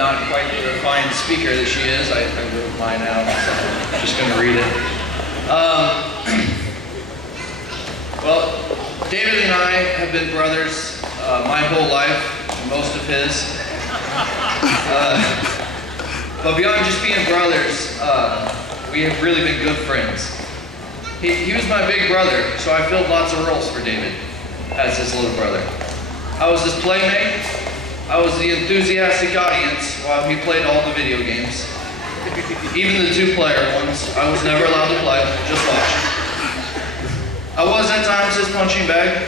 not quite the fine speaker that she is. I wrote mine out, so I'm just going to read it. Well, David and I have been brothers my whole life, most of his. But beyond just being brothers, we have really been good friends. He was my big brother, so I filled lots of roles for David as his little brother. I was his playmate. I was the enthusiastic audience while he played all the video games. Even the two-player ones, I was never allowed to play, just watch. I was at times his punching bag,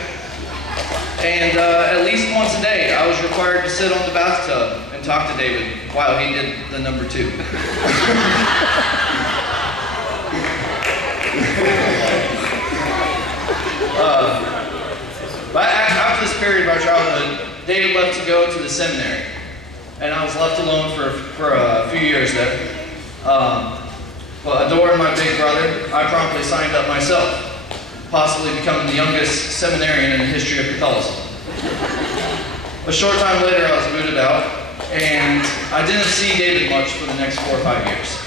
and at least once a day I was required to sit on the bathtub and talk to David while he did the number 2. But after this period of our childhood, David left to go to the seminary, and I was left alone for a few years there. But adoring my big brother, I promptly signed up myself, possibly becoming the youngest seminarian in the history of Catholicism. A short time later, I was booted out, and I didn't see David much for the next 4 or 5 years.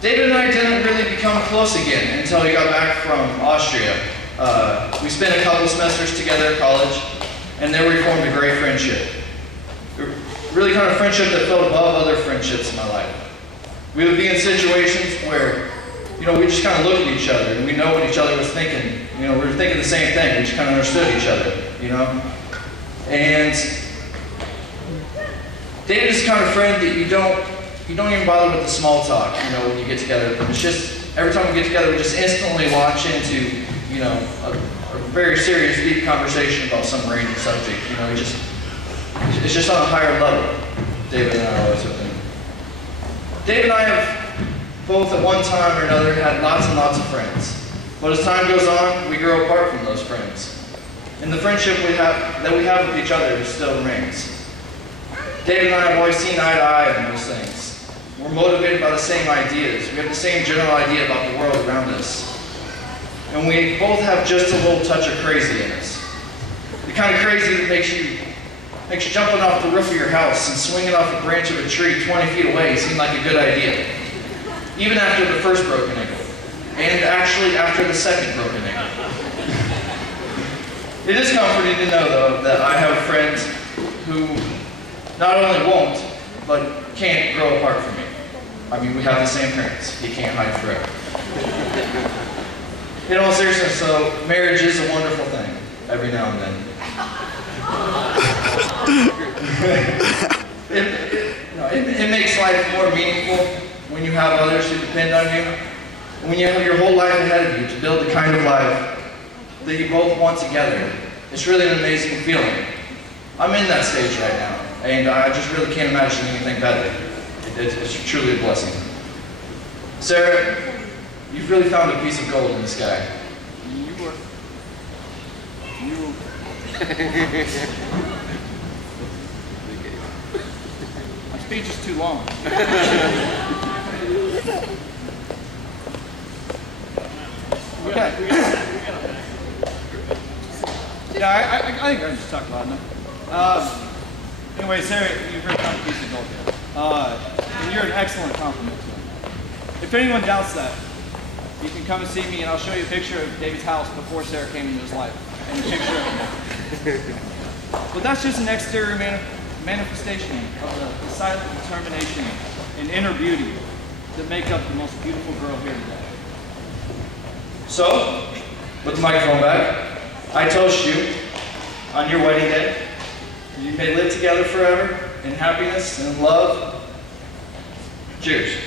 David and I didn't really become close again until he got back from Austria. We spent a couple semesters together at college, and there we formed a great friendship. Really kind of friendship that felt above other friendships in my life. We would be in situations where, we just kind of look at each other, and we know what each other was thinking. We were thinking the same thing. We just kind of understood each other, And David is the kind of friend that you don't even bother with the small talk, when you get together. It's just, every time we get together, we just instantly launch into, a very serious, deep conversation about some random subject. It's just on a higher level. David and I are always with him. David and I have both at one time or another had lots and lots of friends. But as time goes on, we grow apart from those friends. And the friendship that we have with each other still remains. David and I have always seen eye to eye on those things. We're motivated by the same ideas. We have the same general idea about the world around us. And we both have just a little touch of crazy in us. The kind of crazy that makes you jumping off the roof of your house and swinging off a branch of a tree 20 feet away seem like a good idea. Even after the first broken ankle. And actually after the second broken ankle. It is comforting to know, though, that I have friends who not only won't, but can't grow apart from me. We have the same parents. You can't hide forever. In all seriousness, so marriage is a wonderful thing, every now and then. It makes life more meaningful when you have others who depend on you. When you have your whole life ahead of you to build the kind of life that you both want together. It's really an amazing feeling. I'm in that stage right now, and I just really can't imagine anything better. It's truly a blessing. Sarah, you've really found a piece of gold in the sky. My speech is too long. Okay. Yeah, I think I just talked about enough. Anyway, Sarah, you've really found a piece of gold here. And you're an excellent compliment to him. If anyone doubts that, you can come and see me and I'll show you a picture of David's house before Sarah came into his life. And a picture of him. But that's just an exterior manifestation of the silent determination and inner beauty that make up the most beautiful girl here today. So, with the microphone back, I toast you on your wedding day. You may live together forever in happiness and love. Cheers.